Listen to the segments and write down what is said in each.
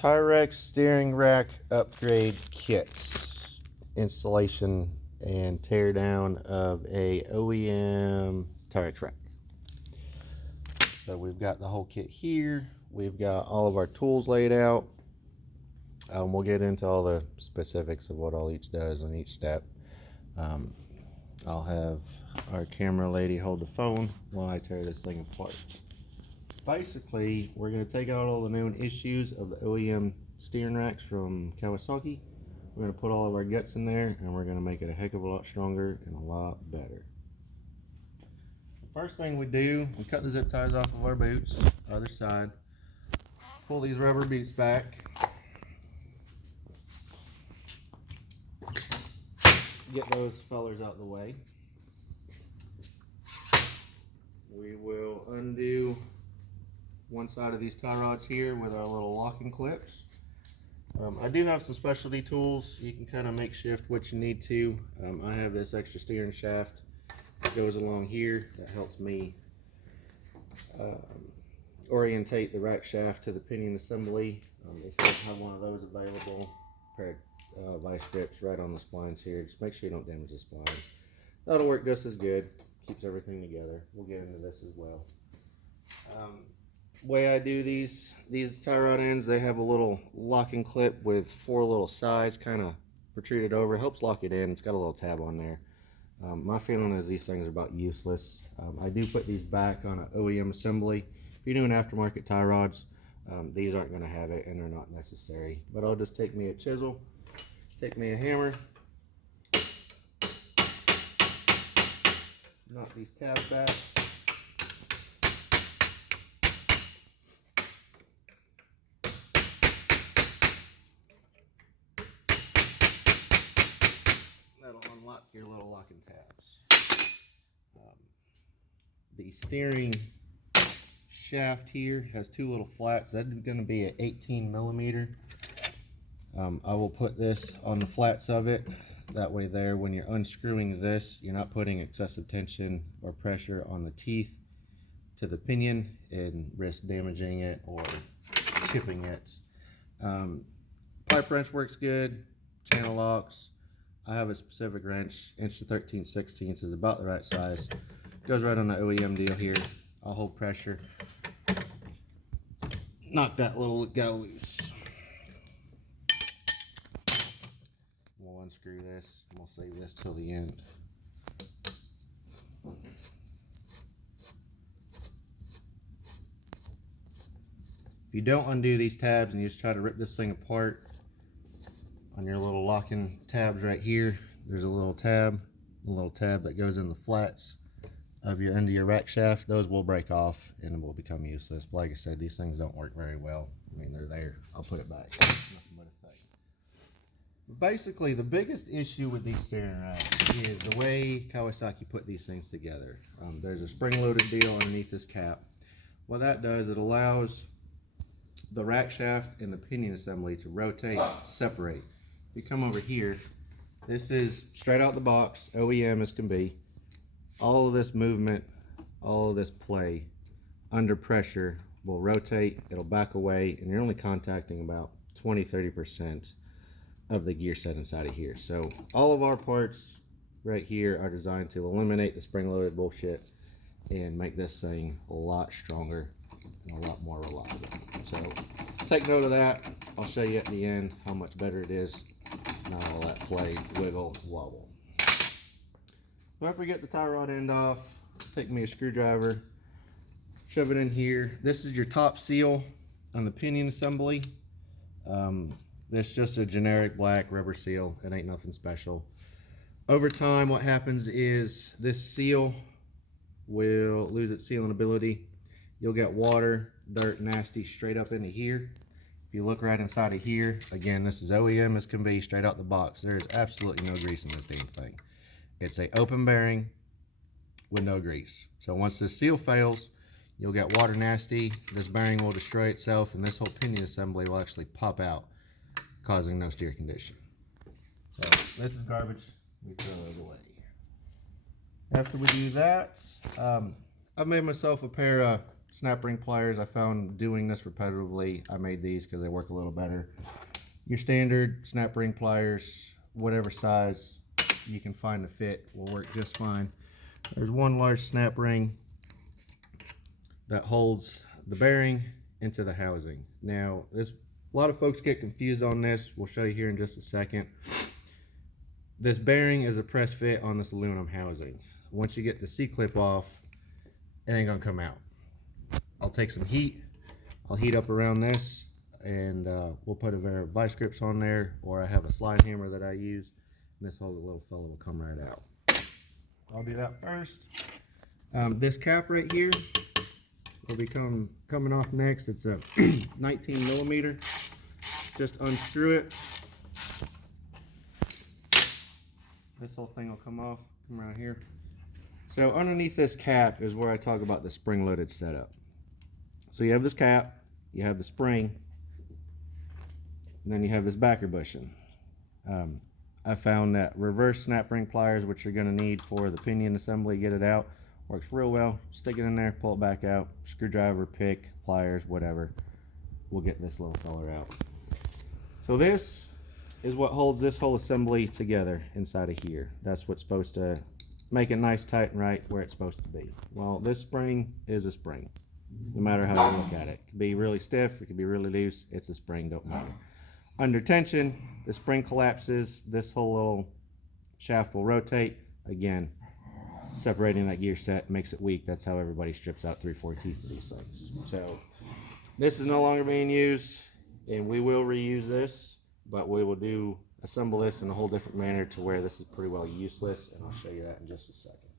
Teryx steering rack upgrade kits, installation and tear down of a OEM Teryx rack. So we've got the whole kit here. We've got all of our tools laid out. We'll get into all the specifics of what all each does on each step. I'll have our camera lady hold the phone while I tear this thing apart. Basically, we're going to take out all the known issues of the OEM steering racks from Kawasaki. We're going to put all of our guts in there, and we're going to make it a heck of a lot stronger and a lot better. First thing we do, we cut the zip ties off of our boots, other side. Pull these rubber boots back. Get those fellers out of the way. We will undo one side of these tie rods here with our little locking clips. I do have some specialty tools. You can kind of makeshift what you need to. I have this extra steering shaft that goes along here that helps me orientate the rack shaft to the pinion assembly. If you don't have one of those available, pair of vice grips right on the splines here. Just make sure you don't damage the spline. That'll work just as good. Keeps everything together. We'll get into this as well. Way I do these tie rod ends, they have a little locking clip with 4 little sides kind of protruded over. It helps lock it in. It's got a little tab on there. My feeling is these things are about useless. I do put these back on an OEM assembly. If you're doing aftermarket tie rods, these aren't going to have it and they're not necessary. But I'll just take me a chisel, take me a hammer, knock these tabs back. That'll unlock your little locking tabs. The steering shaft here has 2 little flats. That's going to be an 18 millimeter. I will put this on the flats of it. That way there, when you're unscrewing this, you're not putting excessive tension or pressure on the teeth to the pinion and risk damaging it or chipping it. Pipe wrench works good. Channel locks. I have a specific wrench, 1 13/16 is about the right size. Goes right on the OEM deal here. I'll hold pressure. Knock that little guy loose. We'll unscrew this and we'll save this till the end. If you don't undo these tabs and you just try to rip this thing apart, on your little locking tabs right here, there's a little tab that goes in the flats of your end of your rack shaft. Those will break off and will become useless. But like I said, these things don't work very well. I mean, they're there. I'll put it back. Nothing but a thing. Basically, the biggest issue with these steering racks is the way Kawasaki put these things together. There's a spring-loaded deal underneath this cap. What that does, it allows the rack shaft and the pinion assembly to rotate, separate. If you come over here, this is straight out the box, OEM as can be. All of this movement, all of this play under pressure will rotate, it'll back away, and you're only contacting about 20-30% of the gear set inside of here. So all of our parts right here are designed to eliminate the spring-loaded bullshit and make this thing a lot stronger and a lot more reliable. So take note of that. I'll show you at the end how much better it is. Not all that play, wiggle, wobble. So after we get the tie rod end off, take me a screwdriver, shove it in here. This is your top seal on the pinion assembly. This is just a generic black rubber seal. It ain't nothing special. Over time, what happens is this seal will lose its sealing ability. You'll get water, dirt, nasty straight up into here. If you look right inside of here, again, this is OEM as can be, straight out the box. There is absolutely no grease in this damn thing. It's a open bearing with no grease. So once this seal fails, you'll get water nasty. This bearing will destroy itself, and this whole pinion assembly will actually pop out, causing no steer condition. So this is garbage. We throw it away. After we do that, I've made myself a pair of snap ring pliers. I found doing this repetitively, I made these because they work a little better. Your standard snap ring pliers, whatever size you can find to fit, will work just fine. There's one large snap ring that holds the bearing into the housing. Now, a lot of folks get confused on this. We'll show you here in just a second. This bearing is a press fit on this aluminum housing. Once you get the C-clip off, it ain't gonna come out. I'll take some heat, I'll heat up around this, and we'll put a pair of vice grips on there, or I have a slide hammer that I use, and this whole little fella will come right out. I'll do that first. This cap right here will be coming off next. It's a 19 millimeter. Just unscrew it. This whole thing will come off, come around here. So underneath this cap is where I talk about the spring-loaded setup. So you have this cap, you have the spring, and then you have this backer bushing. I found that reverse snap ring pliers, which you're going to need for the pinion assembly, get it out, works real well. Stick it in there, pull it back out, screwdriver, pick, pliers, whatever. We'll get this little feller out. So this is what holds this whole assembly together inside of here. That's what's supposed to make it nice, tight, and right where it's supposed to be. Well, this spring is a spring, no matter how you look at it. It can be really stiff, it can be really loose. It's a spring, don't matter. Under tension, the spring collapses. This whole little shaft will rotate. Again, separating that gear set makes it weak. That's how everybody strips out 3/4 teeth of these things. So this is no longer being used, and we will reuse this, but we will assemble this in a whole different manner to where this is pretty well useless, and I'll show you that in just a second.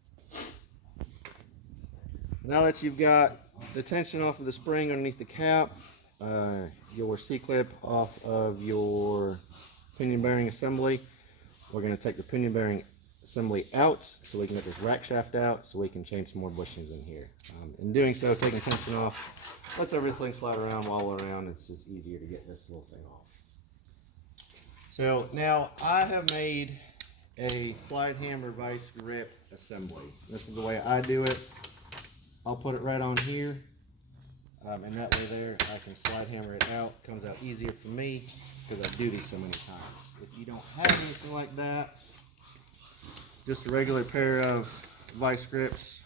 Now that you've got the tension off of the spring underneath the cap, your C-clip off of your pinion bearing assembly, we're going to take the pinion bearing assembly out so we can get this rack shaft out so we can change some more bushings in here. In doing so, taking tension off lets everything slide around, wobble around. It's just easier to get this little thing off. So now I have made a slide hammer vice grip assembly. This is the way I do it. I'll put it right on here, and that way there I can slide hammer it out. Comes out easier for me because I do these so many times. If you don't have anything like that, just a regular pair of vice grips,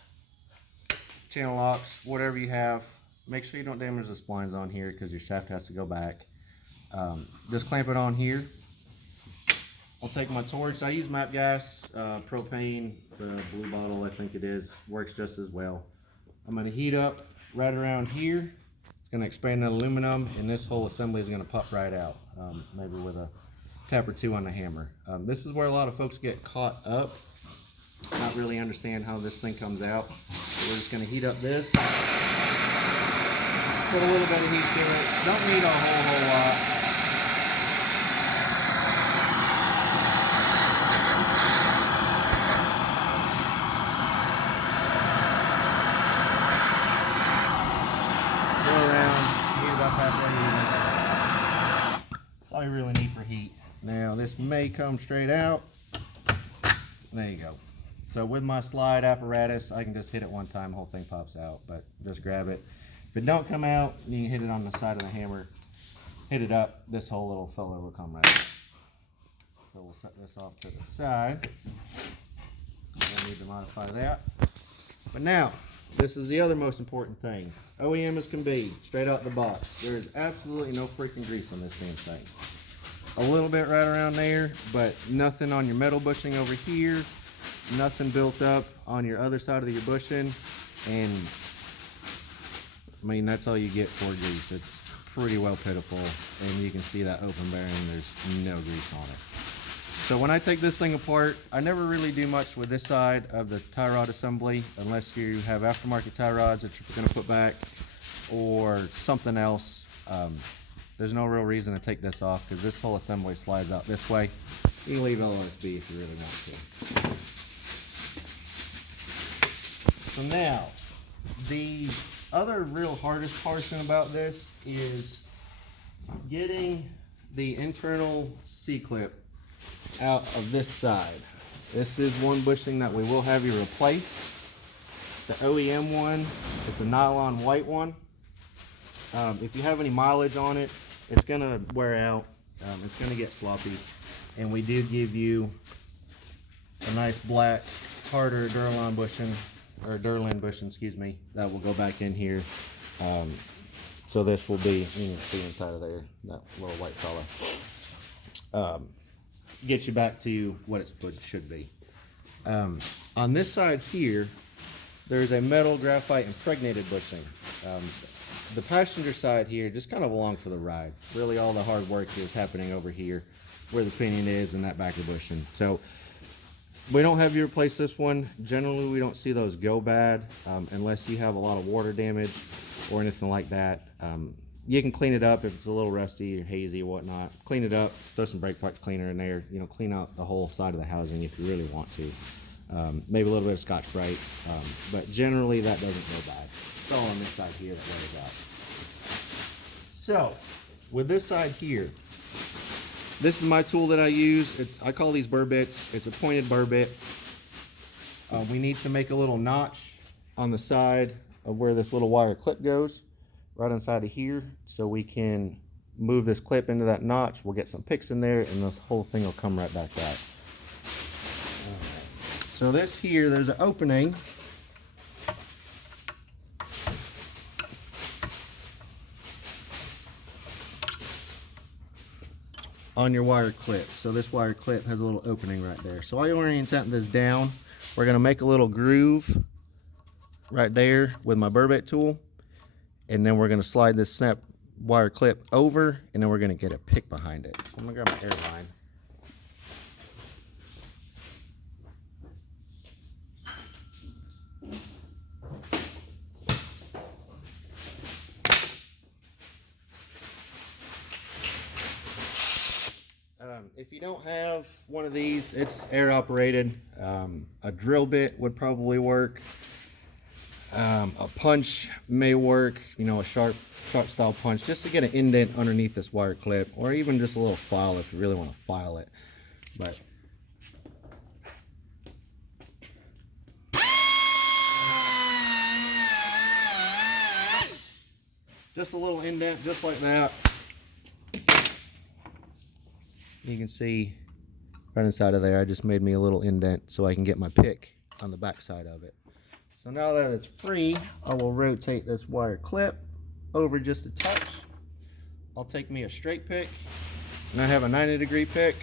channel locks, whatever you have. Make sure you don't damage the splines on here because your shaft has to go back. Just clamp it on here. I'll take my torch. I use MAP gas, propane, the blue bottle I think it is, works just as well. I'm going to heat up right around here. It's going to expand the aluminum, and this whole assembly is going to pop right out, maybe with a tap or two on the hammer. This is where a lot of folks get caught up, not really understand how this thing comes out. So we're just going to heat up this, put a little bit of heat to it. Don't need a whole lot. That's all you really need for heat. Now this may come straight out. There you go. So with my slide apparatus, I can just hit it one time, the whole thing pops out, but just grab it. If it don't come out, you can hit it on the side of the hammer, hit it up, this whole little filler will come right out. So we'll set this off to the side. I don't need to modify that. But now, this is the other most important thing. OEM as can be, straight out the box. There is absolutely no freaking grease on this damn thing. A little bit right around there, but nothing on your metal bushing over here. Nothing built up on your other side of your bushing. And, I mean, that's all you get for grease. It's pretty well pitiful. And you can see that open bearing, there's no grease on it. So when I take this thing apart, I never really do much with this side of the tie rod assembly unless you have aftermarket tie rods that you're going to put back or something else. There's no real reason to take this off because this whole assembly slides out this way. You can leave LSB if you really want to. So now, the other real hardest portion about this is getting the internal C-clip out of this side. This is one bushing that we will have you replace. the OEM one. It's a nylon white one. If you have any mileage on it, it's gonna wear out. It's gonna get sloppy. And we do give you a nice black, harder Durlan bushing, excuse me, that will go back in here. So this will be, you can see inside of there, that little white fella. Get you back to what it should be. On this side here, there's a metal graphite impregnated bushing. The passenger side here, just kind of along for the ride. Really all the hard work is happening over here where the pinion is and that backer bushing. So we don't have you replace this one. Generally, we don't see those go bad unless you have a lot of water damage or anything like that. You can clean it up if it's a little rusty or hazy or whatnot. Clean it up, throw some brake parts cleaner in there. You know, clean out the whole side of the housing if you really want to. Maybe a little bit of Scotch-Brite, but generally that doesn't go bad. It's all on this side here that wears out. So, with this side here, this is my tool that I use. I call these burr bits. It's a pointed burr bit. We need to make a little notch on the side of where this little wire clip goes, right inside of here, so we can move this clip into that notch. We'll get some picks in there, and the whole thing will come right back out. So this here, there's an opening. On your wire clip. So this wire clip has a little opening right there. So while you're orienting this down, we're gonna make a little groove right there with my burr bit tool. And then we're gonna slide this snap wire clip over, and then we're gonna get a pick behind it. So I'm gonna grab my airline. If you don't have one of these, it's air operated. A drill bit would probably work. A punch may work, you know, a sharp style punch, just to get an indent underneath this wire clip, or even just a little file if you really want to file it. But just a little indent, just like that. You can see right inside of there, I just made me a little indent so I can get my pick on the back side of it. So now that it's free, I will rotate this wire clip over just a touch. I'll take me a straight pick, and I have a 90-degree pick.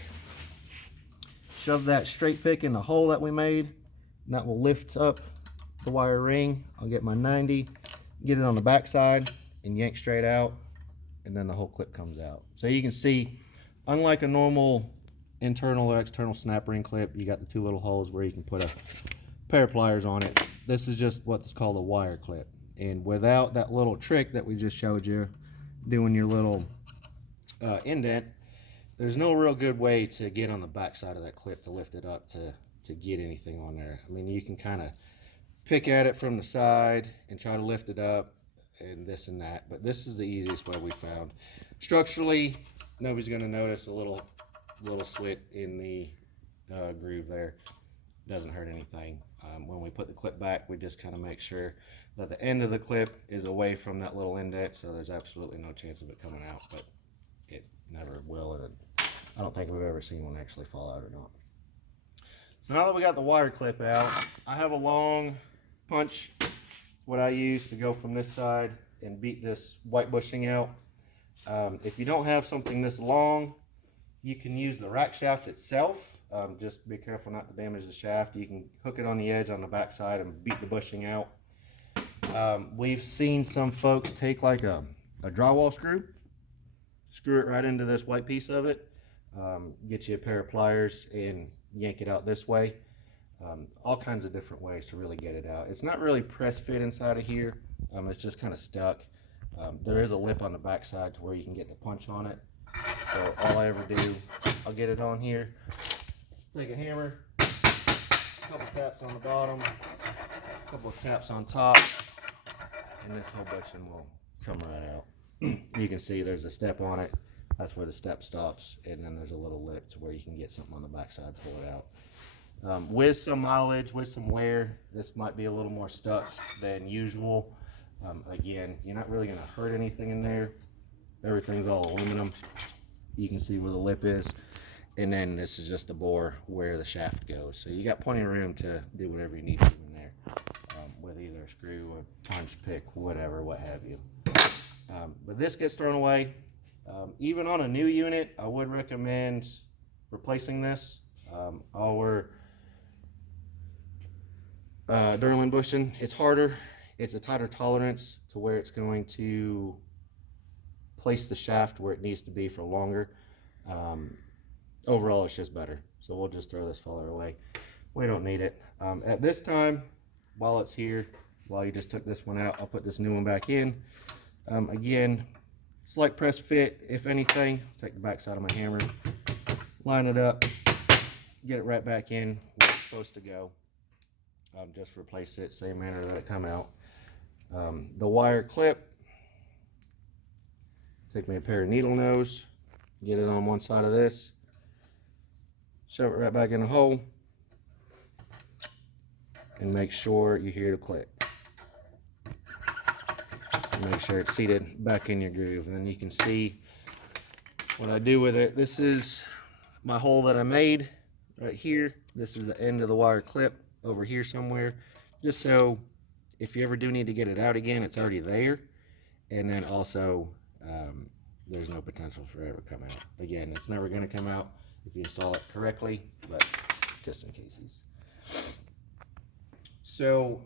Shove that straight pick in the hole that we made, and that will lift up the wire ring. I'll get my 90, get it on the back side, and yank straight out, and then the whole clip comes out. So you can see, unlike a normal internal or external snap ring clip, you got the two little holes where you can put a pair of pliers on it. This is just what's called a wire clip. And without that little trick that we just showed you, doing your little indent, there's no real good way to get on the back side of that clip to lift it up to get anything on there. I mean, you can kind of pick at it from the side and try to lift it up and this and that, but this is the easiest way we found. Structurally, nobody's going to notice a little slit in the groove there. Doesn't hurt anything. When we put the clip back, we just kind of make sure that the end of the clip is away from that little indent, so there's absolutely no chance of it coming out, but it never will, and I don't think we've ever seen one actually fall out or not. So now that we got the wire clip out, I have a long punch, what I use to go from this side and beat this white bushing out. If you don't have something this long, you can use the rack shaft itself. Just be careful not to damage the shaft. You can hook it on the edge on the back side and beat the bushing out. We've seen some folks take like a drywall screw, screw it right into this white piece of it, get you a pair of pliers and yank it out this way. All kinds of different ways to really get it out. It's not really press fit inside of here. It's just kind of stuck. There is a lip on the back side to where you can get the punch on it. So all I ever do, I'll get it on here, take a hammer, a couple taps on the bottom, a couple of taps on top, and this whole bushing will come right out. You can see there's a step on it. That's where the step stops, and then there's a little lip to where you can get something on the back side, pull it out. With some mileage, with some wear, this might be a little more stuck than usual. Again, you're not really going to hurt anything in there. Everything's all aluminum. You can see where the lip is. And then this is just the bore where the shaft goes. So you got plenty of room to do whatever you need to in there. With either a screw, a punch pick, whatever, what have you. But this gets thrown away. Even on a new unit, I would recommend replacing this. Our Durlin bushing, it's harder. It's a tighter tolerance to where it's going to place the shaft where it needs to be for longer. Overall, it's just better. So we'll just throw this filler away. We don't need it. At this time, while it's here, while you just took this one out, I'll put this new one back in. Again, slight press fit, if anything. Take the back side of my hammer, line it up, get it right back in where it's supposed to go. Just replace it same manner that it come out. The wire clip, take me a pair of needle nose, get it on one side of this, shove it right back in the hole, and make sure you hear the click. Make sure it's seated back in your groove, and then you can see what I do with it. This is my hole that I made right here. This is the end of the wire clip over here somewhere, just so if you ever do need to get it out again, it's already there. And then also there's no potential for it to ever come out again. It's never going to come out if you install it correctly, but just in cases. So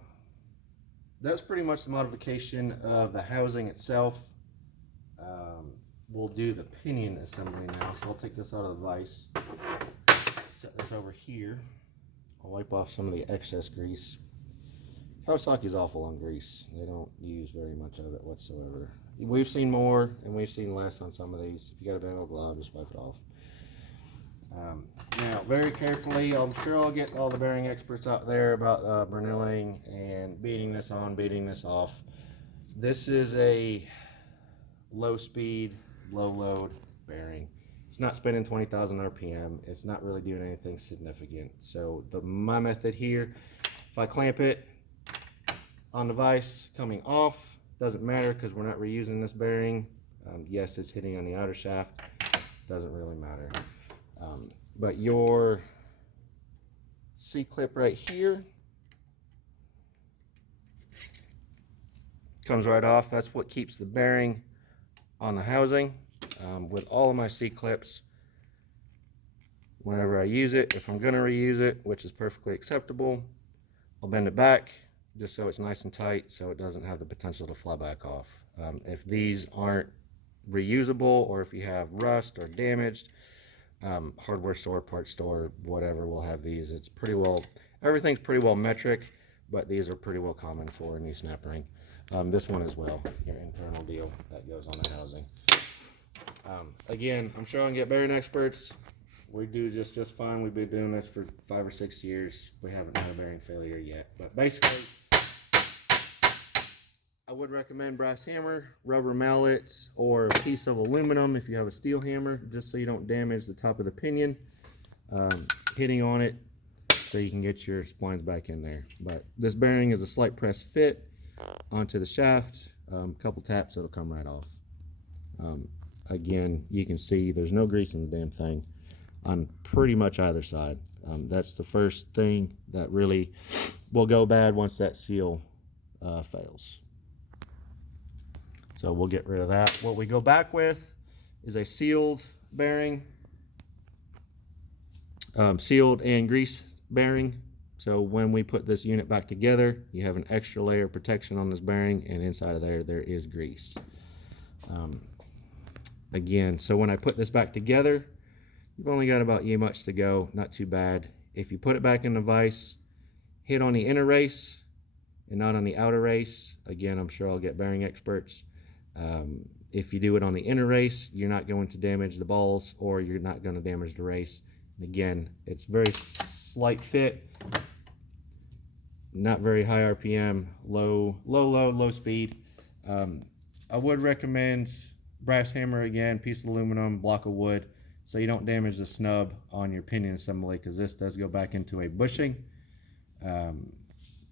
that's pretty much the modification of the housing itself. We'll do the pinion assembly now. So I'll take this out of the vise, set this over here. I'll wipe off some of the excess grease. Kawasaki's awful on grease. They don't use very much of it whatsoever. We've seen more and we've seen less on some of these. If you got a big old glob, just wipe it off. Now, very carefully, I'm sure I'll get all the bearing experts out there about verniling and beating this on, beating this off. This is a low speed, low load bearing. It's not spinning 20,000 RPM. It's not really doing anything significant. So my method here, if I clamp it on the vise coming off, doesn't matter because we're not reusing this bearing. Yes, it's hitting on the outer shaft. Doesn't really matter. But your C-clip right here comes right off. That's what keeps the bearing on the housing. With all of my C-clips, whenever I use it, if I'm going to reuse it, which is perfectly acceptable, I'll bend it back just so it's nice and tight so it doesn't have the potential to fly back off. If these aren't reusable, or if you have rust or damaged, hardware store, parts store, whatever will have these. It's pretty well, everything's pretty well metric, but these are pretty well common for a new snap ring. This one as well, your internal deal that goes on the housing. Again, I'm sure I can get bearing experts. We do just fine. We've been doing this for 5 or 6 years. We haven't had a bearing failure yet. But basically, I would recommend brass hammer, rubber mallets, or a piece of aluminum if you have a steel hammer, just so you don't damage the top of the pinion. Hitting on it so you can get your splines back in there. But this bearing is a slight press fit onto the shaft. A couple taps, it'll come right off. Again, you can see there's no grease in the damn thing on pretty much either side. That's the first thing that really will go bad once that seal fails. So we'll get rid of that. What we go back with is a sealed bearing, sealed and grease bearing. So when we put this unit back together, you have an extra layer of protection on this bearing, and inside of there is grease. Again, so when I put this back together, you've only got about yay much to go, not too bad. If you put it back in the vise, hit on the inner race and not on the outer race. Again, I'm sure I'll get bearing experts. If you do it on the inner race, you're not going to damage the balls, or you're not going to damage the race. And again, it's very slight fit, not very high RPM, low speed. I would recommend brass hammer again, piece of aluminum, block of wood, so you don't damage the snub on your pinion assembly, because this does go back into a bushing.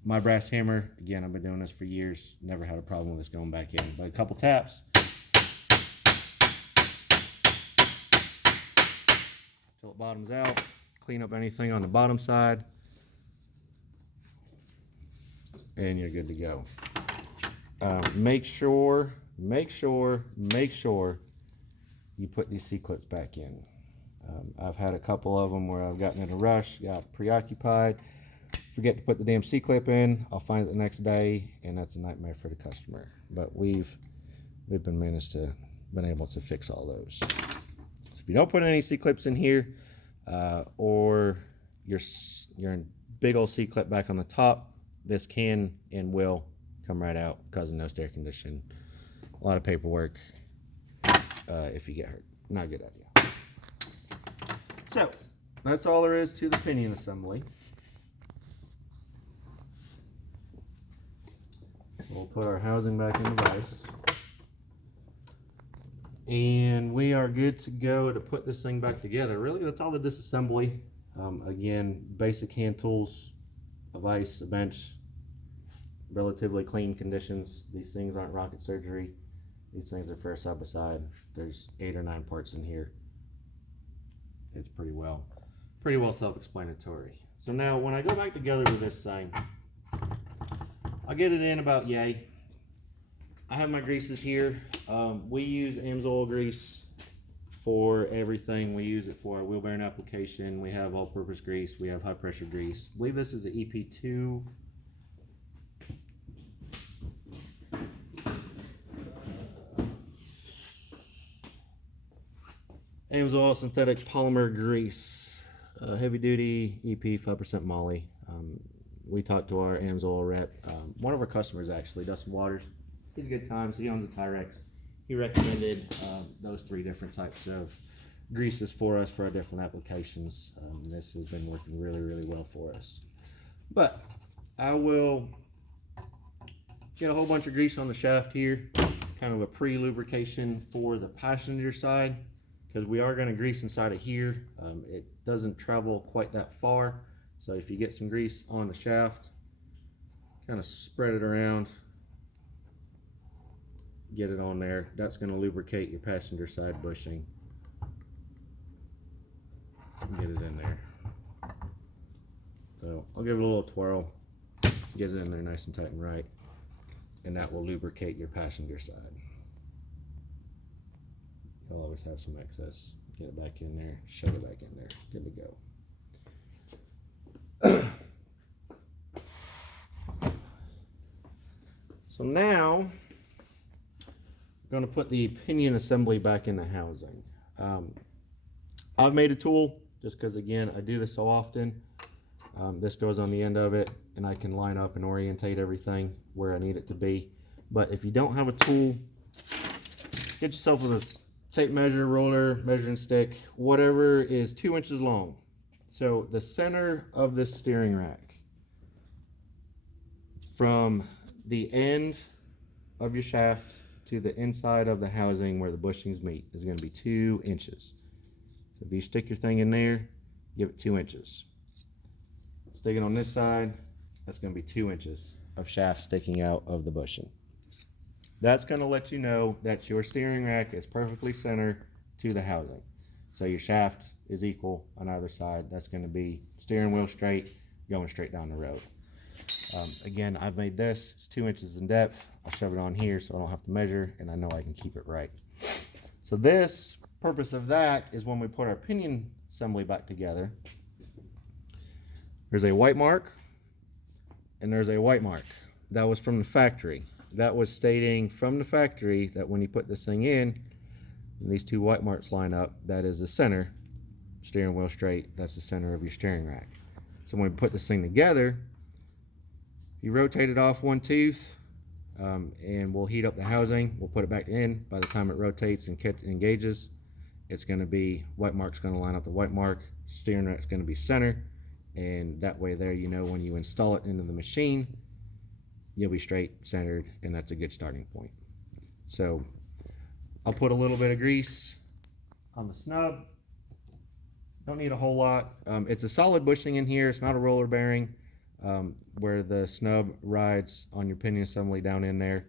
My brass hammer, again, I've been doing this for years, never had a problem with this going back in, but a couple taps till it bottoms out, clean up anything on the bottom side, and you're good to go. Make sure you put these C-clips back in. I've had a couple of them where I've gotten in a rush, got preoccupied, forget to put the damn C-clip in, I'll find it the next day, and that's a nightmare for the customer. But we've been able to fix all those. So if you don't put any C-clips in here, or your big old C-clip back on the top, this can and will come right out, causing no stair condition. A lot of paperwork if you get hurt. Not a good idea. So that's all there is to the pinion assembly. We'll put our housing back in the vise, and we are good to go to put this thing back together. Really, that's all the disassembly. Again, basic hand tools, a vise, a bench, relatively clean conditions. These things aren't rocket surgery. These things are for a side by side. There's 8 or 9 parts in here. It's pretty well self-explanatory. So now when I go back together with this thing, I'll get it in about yay. I have my greases here. We use Amsoil grease for everything. We use it for our wheel bearing application. We have all-purpose grease. We have high-pressure grease. I believe this is the EP2. Amsoil synthetic polymer grease, heavy duty EP, 5% moly. We talked to our Amsoil rep, one of our customers actually, Dustin Waters. He's a good time, so he owns a Teryx. He recommended those 3 different types of greases for us for our different applications. This has been working really, really well for us. But I will get a whole bunch of grease on the shaft here, kind of a pre-lubrication for the passenger side, because we are going to grease inside of here. It doesn't travel quite that far, so if you get some grease on the shaft, kind of spread it around, get it on there. That's going to lubricate your passenger side bushing. Get it in there. So I'll give it a little twirl, get it in there nice and tight and right, and that will lubricate your passenger side. You'll always have some excess. Get it back in there, shove it back in there, good to go. So now I'm going to put the pinion assembly back in the housing. I've made a tool just because, again, I do this so often. This goes on the end of it, and I can line up and orientate everything where I need it to be. But if you don't have a tool, get yourself a tape measure, roller, measuring stick, whatever is 2 inches long. So the center of this steering rack, from the end of your shaft to the inside of the housing where the bushings meet, is going to be 2 inches. So if you stick your thing in there, give it 2 inches. Stick it on this side, that's going to be 2 inches of shaft sticking out of the bushing. That's going to let you know that your steering rack is perfectly centered to the housing. So your shaft is equal on either side. That's going to be steering wheel straight, going straight down the road. Again, I've made this, it's 2 inches in depth. I'll shove it on here so I don't have to measure, and I know I can keep it right. So this, purpose of that is when we put our pinion assembly back together, there's a white mark and there's a white mark. That was from the factory. That was stating from the factory that when you put this thing in, and these 2 white marks line up, that is the center, steering wheel straight, that's the center of your steering rack. So when we put this thing together, you rotate it off 1 tooth, and we'll heat up the housing, we'll put it back in. By the time it rotates and engages, it's going to be, white mark's going to line up the white mark, steering rack's going to be center, and that way there, you know, when you install it into the machine, you'll be straight, centered, and that's a good starting point. So I'll put a little bit of grease on the snub, Don't need a whole lot. It's a solid bushing in here. It's not a roller bearing where the snub rides on your pinion assembly down in there.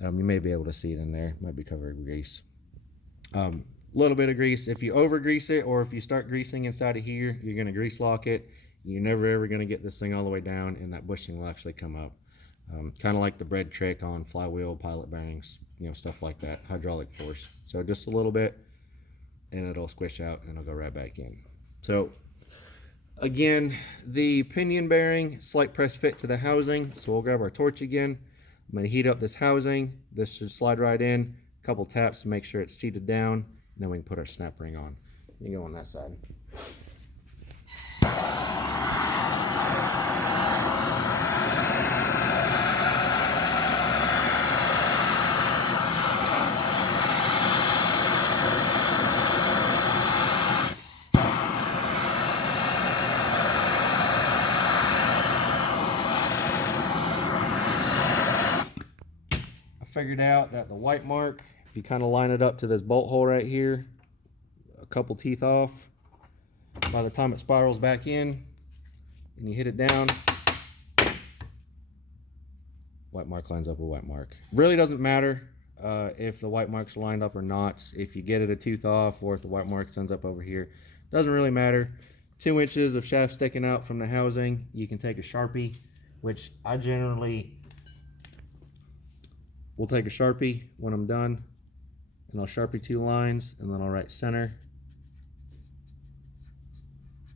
You may be able to see it in there. Might be covered with grease. Little bit of grease. If you over grease it, or if you start greasing inside of here, you're going to grease lock it. You're never ever going to get this thing all the way down, and that bushing will actually come up. Kind of like the bread trick on flywheel, pilot bearings, you know, stuff like that, hydraulic force. So just a little bit, and it'll squish out, and it'll go right back in. So again, the pinion bearing, slight press fit to the housing. So we'll grab our torch again. I'm going to heat up this housing. This should slide right in. A couple taps to make sure it's seated down, and then we can put our snap ring on. You go on that side. Figured out that the white mark, if you kind of line it up to this bolt hole right here, a couple teeth off, by the time it spirals back in and you hit it down, white mark lines up with white mark. Really doesn't matter if the white mark's lined up or not. If you get it a tooth off, or if the white mark ends up over here, doesn't really matter. 2 inches of shaft sticking out from the housing. You can take a Sharpie, which I generally will take a Sharpie when I'm done, and I'll Sharpie 2 lines, and then I'll write center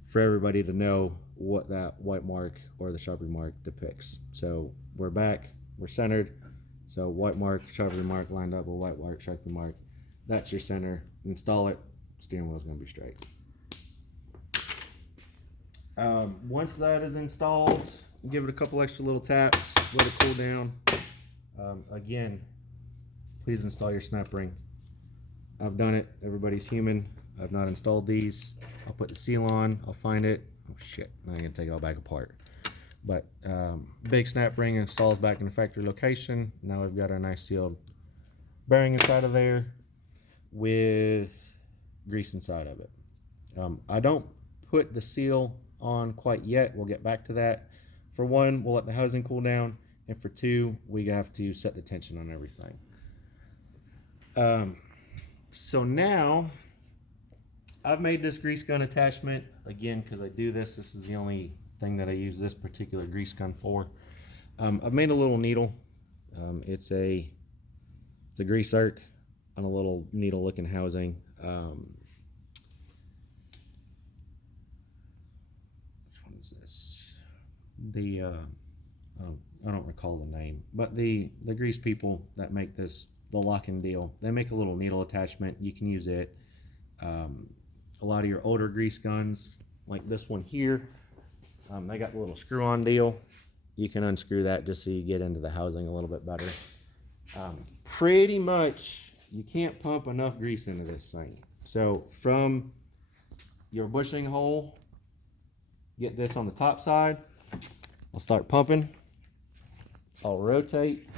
for everybody to know what that white mark or the Sharpie mark depicts. So we're back, we're centered. So white mark, Sharpie mark lined up with white mark, Sharpie mark. That's your center. Install it. Steering wheel's gonna be straight. Once that is installed, give it a couple extra little taps, let it cool down. Again, please install your snap ring. I've done it. Everybody's human. I've not installed these. I'll put the seal on. I'll find it. Oh shit! Now I'm gonna take it all back apart. But big snap ring installs back in the factory location. Now we've got our nice sealed bearing inside of there with grease inside of it. I don't put the seal on quite yet. We'll get back to that. For one, we'll let the housing cool down. And for two, we have to set the tension on everything. So now, I've made this grease gun attachment, again, because I do this. This is the only thing that I use this particular grease gun for. I've made a little needle. It's a grease arc on a little needle looking housing. Which one is this? I don't recall the name, but the grease people that make this, the lock-in deal, they make a little needle attachment. You can use it. A lot of your older grease guns, like this one here, they got the little screw-on deal. You can unscrew that just so you get into the housing a little bit better. Pretty much, you can't pump enough grease into this thing. So from your bushing hole, get this on the top side. I'll start pumping. I'll rotate,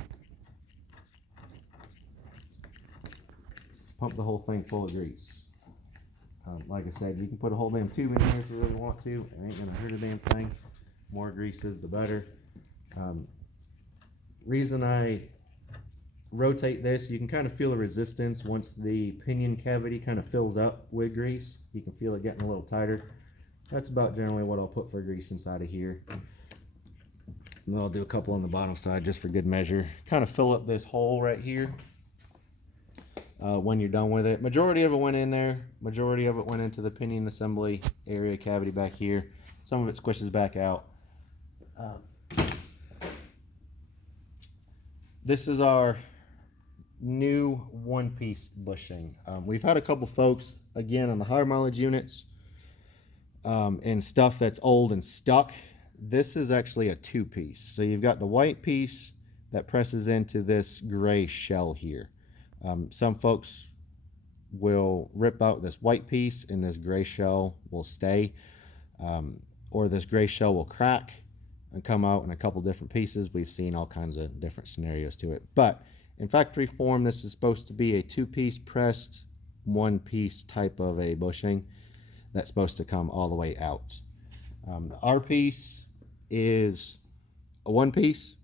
pump the whole thing full of grease. Like I said, you can put a whole damn tube in here if you really want to. It ain't gonna hurt a damn thing. More grease is the better. Reason I rotate this, you can kind of feel the resistance once the pinion cavity kind of fills up with grease. You can feel it getting a little tighter. That's about generally what I'll put for grease inside of here. And then I'll do a couple on the bottom side just for good measure. Kind of fill up this hole right here when you're done with it. Majority of it went in there. Majority of it went into the pinion assembly area cavity back here. Some of it squishes back out. This is our new one-piece bushing. We've had a couple folks, again, on the higher mileage units and stuff that's old and stuck. This is actually a two-piece. So you've got the white piece that presses into this gray shell here. Some folks will rip out this white piece and this gray shell will stay, or this gray shell will crack and come out in a couple different pieces. We've seen all kinds of different scenarios to it. But in factory form, this is supposed to be a two-piece pressed, one-piece type of a bushing. that's supposed to come all the way out. Our piece is a one piece.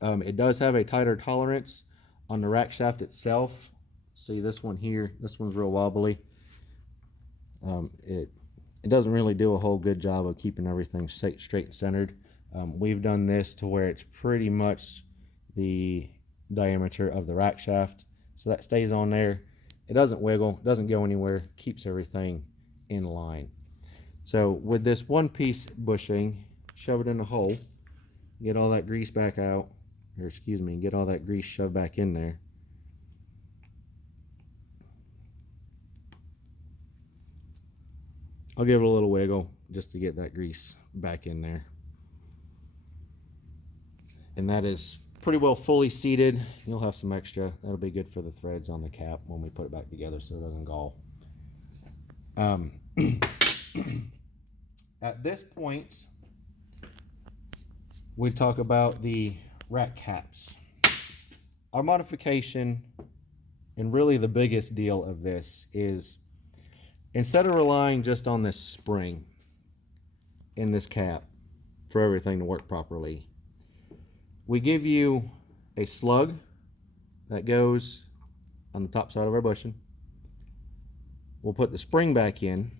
It does have a tighter tolerance on the rack shaft itself. See this one here, this one's real wobbly. It doesn't really do a whole good job of keeping everything straight and centered. We've done this to where it's pretty much the diameter of the rack shaft, so that stays on there. It doesn't wiggle, doesn't go anywhere, keeps everything in line. So with this one piece bushing, shove it in the hole, get all that grease back out, or excuse me, get all that grease shoved back in there. I'll give it a little wiggle just to get that grease back in there. And that is pretty well fully seated. You'll have some extra. That'll be good for the threads on the cap when we put it back together so it doesn't gall. At this point, we talk about the rack caps. Our modification, and really the biggest deal of this, is instead of relying just on this spring in this cap for everything to work properly, we give you a slug that goes on the top side of our bushing. We'll put the spring back in,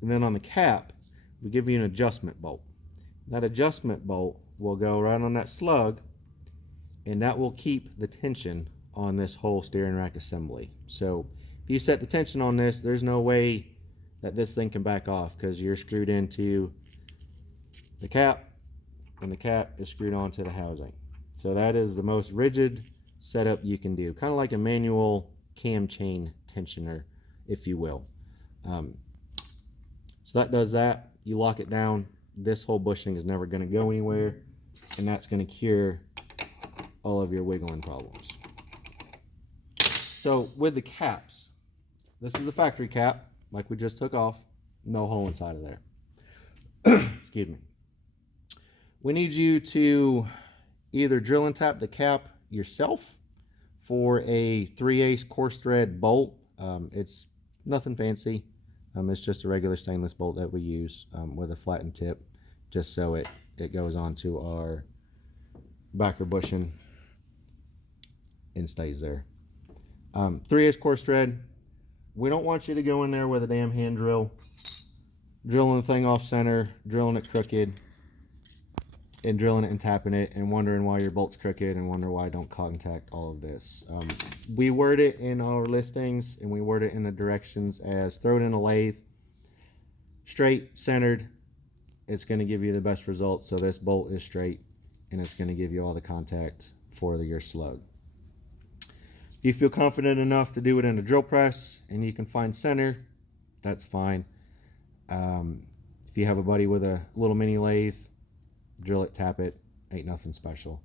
and then on the cap, we give you an adjustment bolt. That adjustment bolt will go right on that slug, and that will keep the tension on this whole steering rack assembly. So if you set the tension on this, there's no way that this thing can back off because you're screwed into the cap, and the cap is screwed onto the housing. So that is the most rigid setup you can do, kind of like a manual cam chain tensioner, if you will. So that does that. You lock it down. This whole bushing is never going to go anywhere, and that's going to cure all of your wiggling problems. So with the caps, this is the factory cap, like we just took off, no hole inside of there. Excuse me. We need you to either drill and tap the cap yourself for a 3/8 coarse thread bolt. It's nothing fancy. It's just a regular stainless bolt that we use with a flattened tip, just so it goes onto our backer bushing and stays there. 3/8 coarse thread. We don't want you to go in there with a damn hand drill, drilling the thing off center, drilling it crooked, and drilling it and tapping it and wondering why your bolt's crooked and wonder why I don't contact all of this. We word it in our listings, and we word it in the directions as throw it in a lathe, straight, centered. It's going to give you the best results. So this bolt is straight, and it's going to give you all the contact for your slug. If you feel confident enough to do it in a drill press and you can find center, that's fine. If you have a buddy with a little mini lathe, drill it, tap it, ain't nothing special.